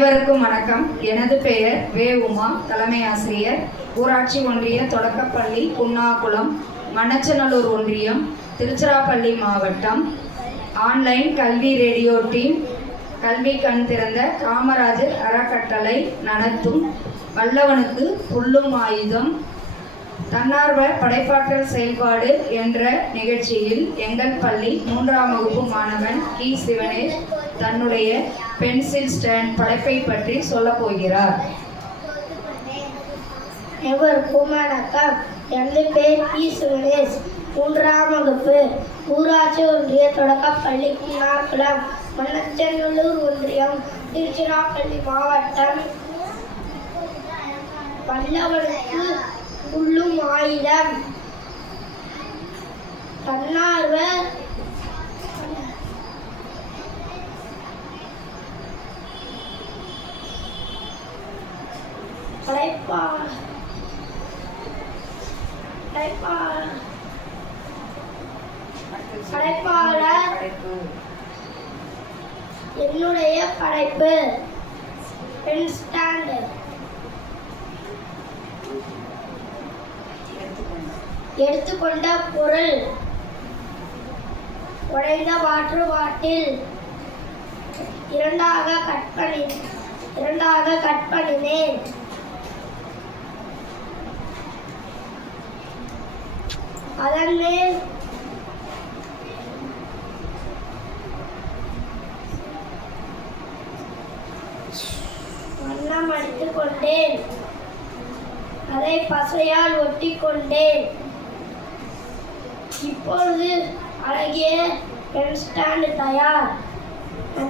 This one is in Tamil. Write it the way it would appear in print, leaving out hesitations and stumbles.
அனைவருக்கும் வணக்கம். எனது பெயர் வே. உமா, தலைமை ஆசிரியர், ஊராட்சி ஒன்றிய தொடக்கப்பள்ளி, குன்னாகுளம், மண்ணச்சநல்லூர் ஒன்றியம், திருச்சிராப்பள்ளி மாவட்டம். ஆன்லைன் கல்வி ரேடியோ டீம் கல்வி கண் திறந்த காமராஜர் அறக்கட்டளை நடத்தும் வல்லவனுக்கு புல்லும் ஆயுதம் தன்னார்வ படைப்பாற்றல் செயல்பாடு என்ற நிகழ்ச்சியில் எங்கள் பள்ளி 3ஆம் வகுப்பு மாணவன் கி. சிவனேஷ் தன்னுடைய பென்சில் ஸ்டாண்ட் படைப்பை பற்றி சொல்லப் போகிறார். அனைவருக்கும் வணக்கம். எனது பேர் கி. சிவனேஷ், 3ஆம் வகுப்பு, ஊராட்சி ஒன்றிய தொடக்கப்பள்ளி, குன்னாகுளம், மண்ணச்சநல்லூர் ஒன்றியம், திருச்சிராப்பள்ளி மாவட்டம். வல்லவனுக்கு புல்லும் ஆயுதம் தன்னார்வ படைப்பாளர் என்னுடைய படைப்பு பென் ஸ்டாண்ட். எடுத்துக்கொண்ட பொருள் உடைந்த வாட்டர் பாட்டில். இரண்டாக கட் பண்ணினேன். அதன் மேல் வண்ணம் அடித்துக் கொண்டேன். அதை பசையால் ஒட்டி கொண்டேன். இப்பொழுது அழகிய பென் ஸ்டாண்ட் தயார்.